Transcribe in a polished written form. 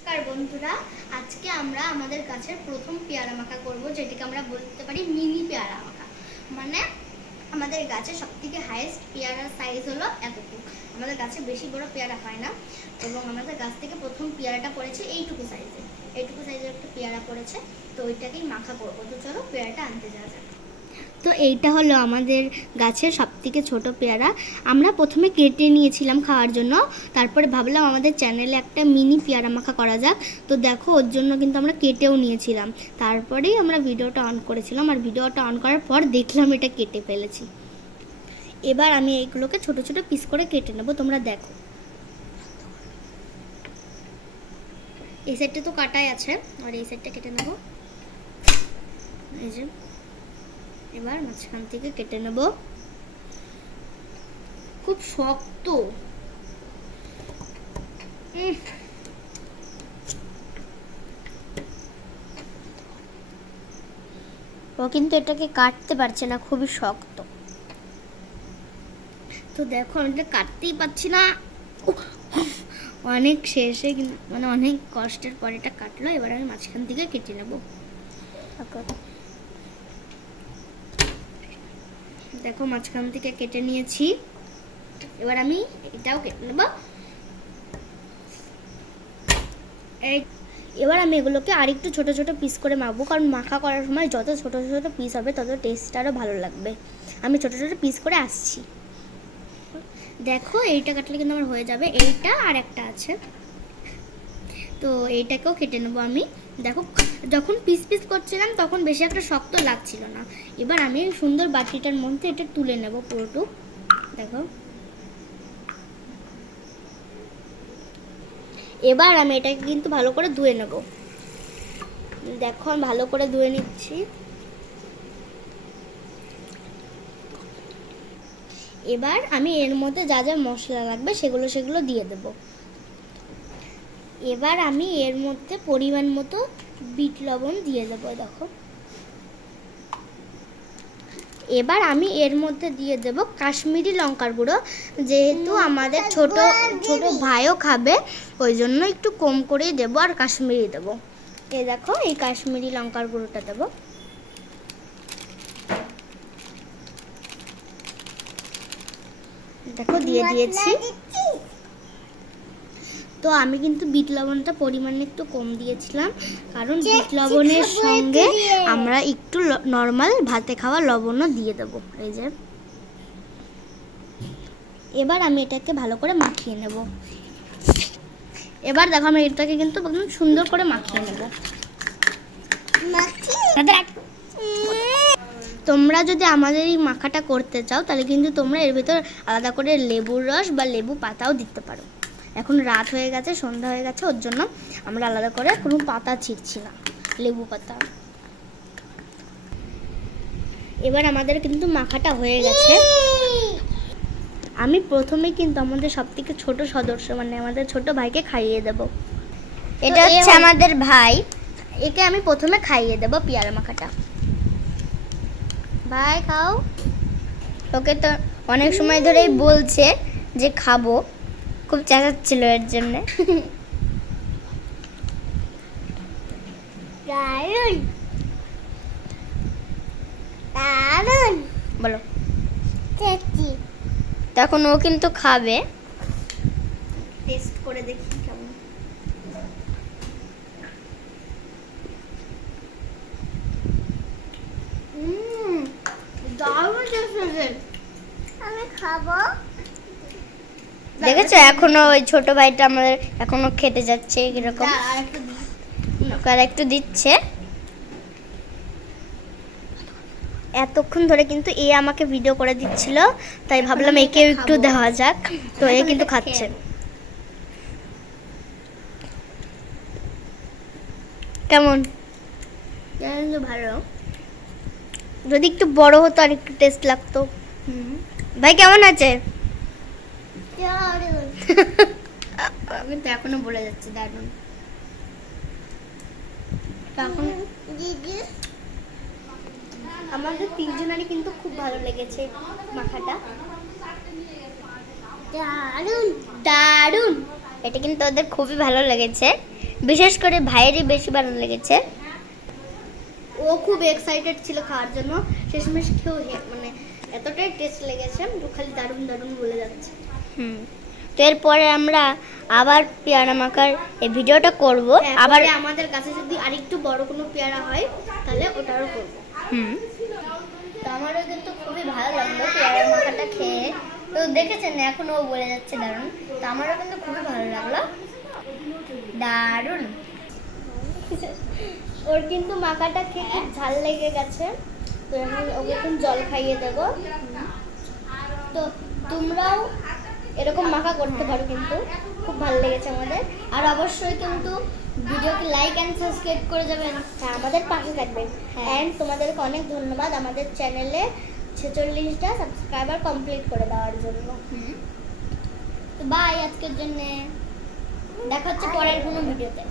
নমস্কার বন্ধুরা, আজকে আমরা আমাদের গাছের প্রথম পেয়ারা মাখা করব, যেটাকে আমরা বলতে পারি মিনি পেয়ারা মাখা। মানে আমাদের গাছে সবথেকে হাইয়েস্ট পেয়ারার সাইজ হলো এতটুকু। আমাদের গাছে বেশি বড় পেয়ারা হয় না, এবং আমাদের গাছ থেকে প্রথম পেয়ারাটা পড়েছে এইটুকু সাইজের একটা পেয়ারা পড়েছে। তো ওইটাকেই মাখা করবো। তো চলো পেয়ারাটা আনতে যাওয়া যাক। তো এইটা হলো আমাদের গাছের সবথেকে ছোট পেয়ারা। আমরা প্রথমে কেটে নিয়েছিলাম খাওয়ার জন্য, তারপরে ভাবলাম আমাদের চ্যানেলে একটা মিনি পেয়ারা মাখা করা যাক। তো দেখো, ওর জন্য কিন্তু আমরা কেটেও নিয়েছিলাম, তারপরেই আমরা ভিডিওটা অন করেছিলাম। আর ভিডিওটা অন করার পর দেখলাম এটা কেটে ফেলেছি। এবার আমি এইগুলোকে ছোট ছোট পিস করে কেটে নেব, তোমরা দেখো। এই সাইডটা তো কাটাই আছে, আর এই সাইডটা কেটে নেব। এই যে এবার মাঝখান থেকে কেটে নেব। খুব শক্ত, ও কিন্তু এটাকে কাটতে পারছে না, খুবই শক্ত। তো দেখো, আমি এটা কাটতেই পারছি না। অনেক শেষে মানে অনেক কষ্টের পর এটা কাটলো। এবার আমি মাঝখান থেকে কেটে নেব। দেখো, মাঝখান থেকে কেটে নিয়েছি। এবার আমি এটাও কেটে নেব। এবার আমি এগুলোকে আরেকটু ছোট ছোট পিস করে মাখবো, কারণ মাখা করার সময় যত ছোট ছোট পিস হবে তত টেস্ট আরও ভালো লাগবে। আমি ছোট ছোট পিস করে আসছি। দেখো, এইটা কাটলে কিন্তু আমার হয়ে যাবে। এইটা আর একটা আছে, তো এইটাকেও কেটে নেবো আমি। দেখো, যখন পিস পিস করছিলাম তখন বেশি একটা শক্ত লাগছিল না। এবার আমি সুন্দর বাটিটার মধ্যে এটা তুলে নেব পুরোটুক। দেখো, এবার আমি এটাকে কিন্তু ভালো করে ধুয়ে নেব। দেখো, আমি ভালো করে ধুয়ে নিচ্ছি। এবার আমি এর মধ্যে যা যা মশলা লাগবে সেগুলো দিয়ে দেব। এবার আমি এর মধ্যে পরিমাণ মতো বিট লবণ দিয়ে দেবো। দেখো, এবার আমি এর মধ্যে দিয়ে দেব কাশ্মীরি লঙ্কার গুঁড়ো। যেহেতু আমাদের ছোট ছোট ভাইও খাবে, ওই জন্য একটু কম করেই দেবো, আর কাশ্মীরি দেবো। এই দেখো, এই কাশ্মীরি লঙ্কার গুঁড়োটা দেবো। দেখো, দিয়ে দিয়েছি। তো আমি কিন্তু বিট লবণটা পরিমাণে একটু কম দিয়েছিলাম, কারণ বিট লবণের সঙ্গে আমরা একটু নর্মাল ভাতে খাওয়া লবণও দিয়ে দেবো। এই যে, এবার আমি এটাকে ভালো করে মাখিয়ে নেব। এবার দেখো, আমি এটাকে কিন্তু একদম সুন্দর করে মাখিয়ে নেব। তোমরা যদি আমাদের এই মাখাটা করতে চাও, তাহলে কিন্তু তোমরা এর ভিতর আলাদা করে লেবুর রস বা লেবু পাতাও দিতে পারো। এখন রাত হয়ে গেছে, সন্ধ্যা হয়ে গেছে, ওর জন্য আমরা আলাদা করে কোনো পাতা ছিঁড়ছি না, লেবু পাতা। এবার আমাদের কিন্তু মাখাটা হয়ে গেছে। আমি প্রথমে কিন্তু আমাদের সবথেকে ছোট সদস্য, মানে আমাদের ছোট ভাইকে খাইয়ে দেব। এটা হচ্ছে আমাদের ভাই, একে আমি প্রথমে খাইয়ে দেব পেয়ারা মাখাটা। ভাই, খাও। ওকে তো অনেক সময় ধরেই বলছে যে খাবো, খুব চেঁচাচ্ছিল এর জন্য। দারুন দারুন বলো। তখন ও কিন্তু খাবে। টেস্ট করে দেখি কেমন। দারুন টেস্ট হয়েছে। আমি খাবো। দেখেছো, এখনো ওই ছোট ভাইটা আমাদের এখনো খেতে যাচ্ছে এরকম। আর একটু দিচ্ছে। এতক্ষণ ধরে কিন্তু এ আমাকে ভিডিও করে দিচ্ছিল, তাই ভাবলাম একে একটু দেওয়া যাক। তো এ কিন্তু খাচ্ছে। কেমন? ভালো। যদি একটু বড় হতো আর একটু টেস্ট লাগতো। ভাই কেমন আছে? কিন্তু এখনো বলে যাচ্ছে দারুন। আমাদের তিনজনেরই কিন্তু খুব ভালো লেগেছে মাখাটা। দারুন দারুন, এটা কিন্তু ওদের খুবই ভালো লেগেছে। বিশেষ করে ভাইয়েরই বেশি ভালো লেগেছে। ও খুব এক্সাইটেড ছিল খাওয়ার জন্য, শেষমেশ খেয়েও মানে এতটাই টেস্ট লেগেছে, খালি দারুণ দারুণ বলে যাচ্ছে। তো এরপরে আমরা আবার পেয়ারা মাখার এই ভিডিওটা করব। আবার আমাদের কাছে যদি আরেকটু বড় কোনো পেয়ারা হয় তাহলে ওটারও করব। তো আমারও কিন্তু খুবই ভালো লাগলো পেয়ারা মাখাটা খেয়ে। তো দেখেছেন এখনো ও বলে যাচ্ছে দারুণ। তো আমারও কিন্তু খুবই ভালো লাগলো, দারুণ। ওর কিন্তু মাখাটা খেয়ে খুব ঝাল লেগে গেছে, তো এখন ওকে এখন জল খাইয়ে দেবো। তো তোমরাও এরকম মাখা করতে পারো, কিন্তু খুব ভালো লেগেছে আমাদের। আর অবশ্যই কিন্তু ভিডিওকে লাইক অ্যান্ড সাবস্ক্রাইব করে যাবেন, আমাদের পাশে থাকবেন। অ্যান্ড তোমাদেরকে অনেক ধন্যবাদ আমাদের চ্যানেলে 46টা সাবস্ক্রাইবার কমপ্লিট করে দেওয়ার জন্য। তো বাই আজকের জন্য, দেখা হচ্ছে পরের কোনো ভিডিওতে।